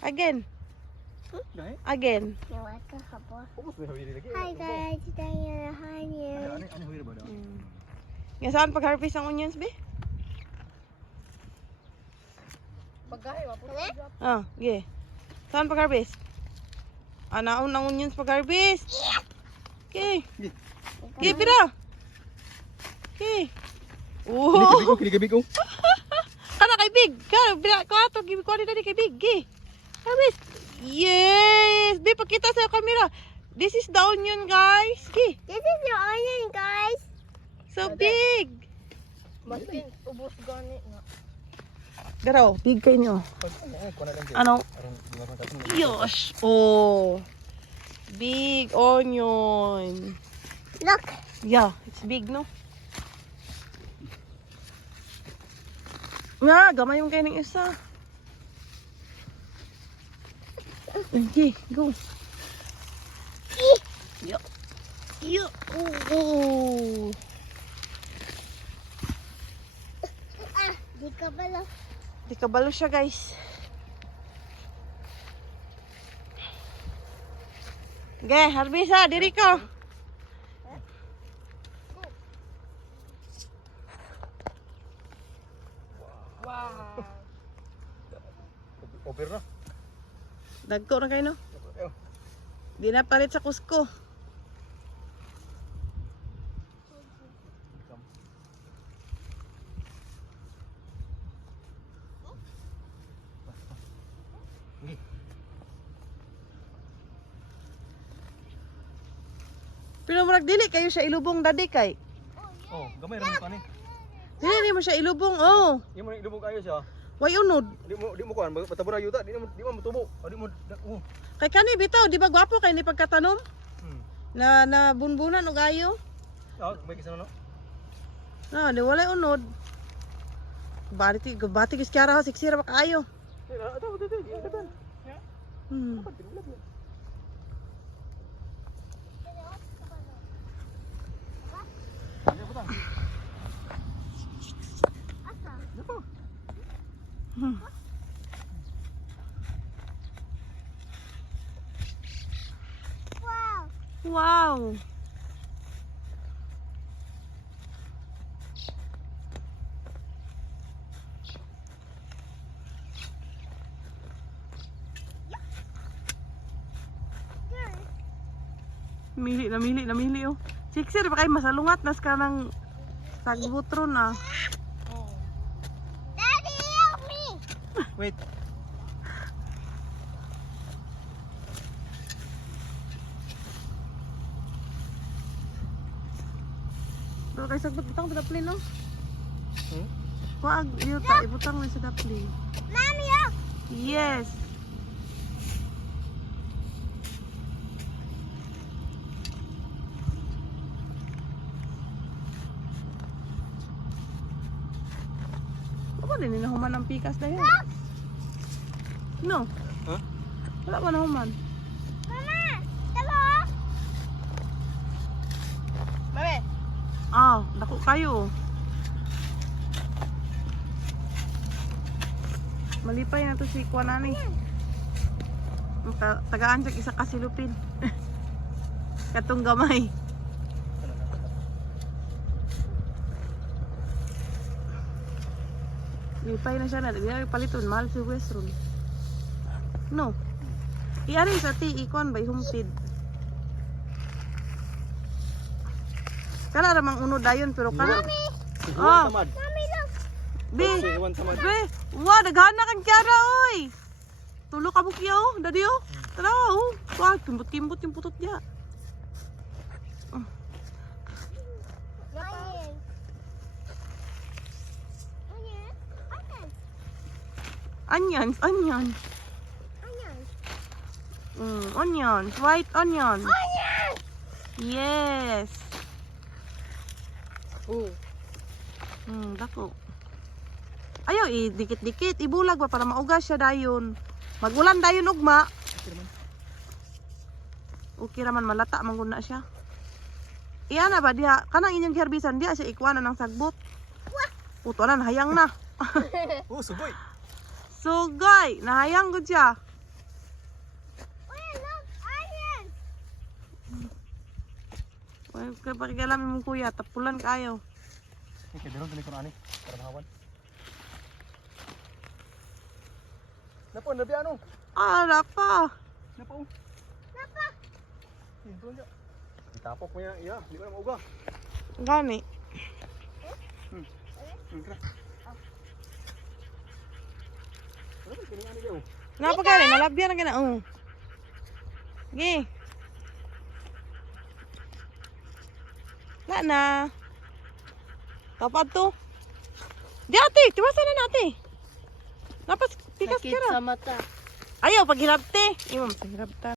Again. Again. Hi guys, tayo na hangin. Nga saan pag-harvest ang onions, be? Ah, ge. Saan pag-harvest? Naon ang onions pag-harvest. Okay. Ge, pira. Okay. Oh. Kini ko. Kana kay Big. Kana ko ato gibi ko dito kay Big. Ge. Harvest. Yes. Be, pakita sa camera. This is the onion, guys. Ge. This is your onion, guys. So big. Masin ubos gani na. Pero big kayo nyo. Ano? Yosh. Oh. Big onion. Look. Yeah, it's big, no? Nga, gamay yung kayo ng isa. Okay, go. Yo. Yo. Oh. Di ka pala. Di kabalo siya, guys. Okay, harvest ha. Diri ko. Wow. Over na. Dagko na kayo, no? Di na palit sa Cusco. Pero murag dili kayo siya ilubong dadi kay. Oh, gamay ra mo kani. Dili mo siya ilubong, oh. Di mo ilubog kayo siya. Way unod. Di mo kuan, matabura yuta, di mo mutubo. Di mo Kay kani bitaw, di ba gwapo kay ni pagkatanom? Na bunbunan og ayo. may kisano no. Di walay unod. Bati kis kara ha siksira ba kaayo. Hmm. Wow. Wow. Namili oh. Siksir pa kay masalungat nas kanang sagbutron na. Daddy, help me. Wait. Pero kay sagbut butang sa daplin no. Hmm? Wag yuta ibutang na sa daplin. Mommy, look. Yes. Apa din nahuman ang pikas na yan? No. Huh? Wala pa nahuman. Mama, tama. Mami. Dako kayo. Malipay na to si Kwanani. Tagaan siya isa kasilupin. Katong gamay. Lipay na siya na. Di paliton. Mahal si Westron. No. Iyarin sa ti. Ikon ba? Humpid. Kana ramang unod dayon. Pero kana. Oh. Tamad. Mommy, look. Be. Iwan tamad. Be. Wow. Daghana kang kyara oy. Tulo ka bukya oh. Dadi oh. Tara oh. Wow. Kimbot-kimbot yung putot niya. Onion. Onions. Onion. Onions. White onions. Onion. Yes. Oh. Dako. Ayaw, dikit-dikit. Ibulag ba para maugas siya dayon. Magulan dayon ugma. Okay raman, malata mangguna siya. Iya na ba diha? Kanang inyong herbisan diha siya ikwana ng sagbot. Uto na, hayang na. Oh, sugoy. Sugay, nahayang gud siya. Wait, look, onions. Well, kaya pakikialamin mo kuya, tapulan kayo. Okay, daron tali ko na ani para mahawan. Napo, nabi ano? Ah, pa. Napo. Ito niya. Itapok mo yan, iya, di ba na mauga? Gani. Tara. Ano ba kini ani daw? Napa ka rin, nalabyan na ka na. Sige. Na na. Kapag to. Di ate, tiwasan na natin. Napas, tikas ka Sakit na. sa mata. Ayaw, paghirap te. Imam, paghirap ta.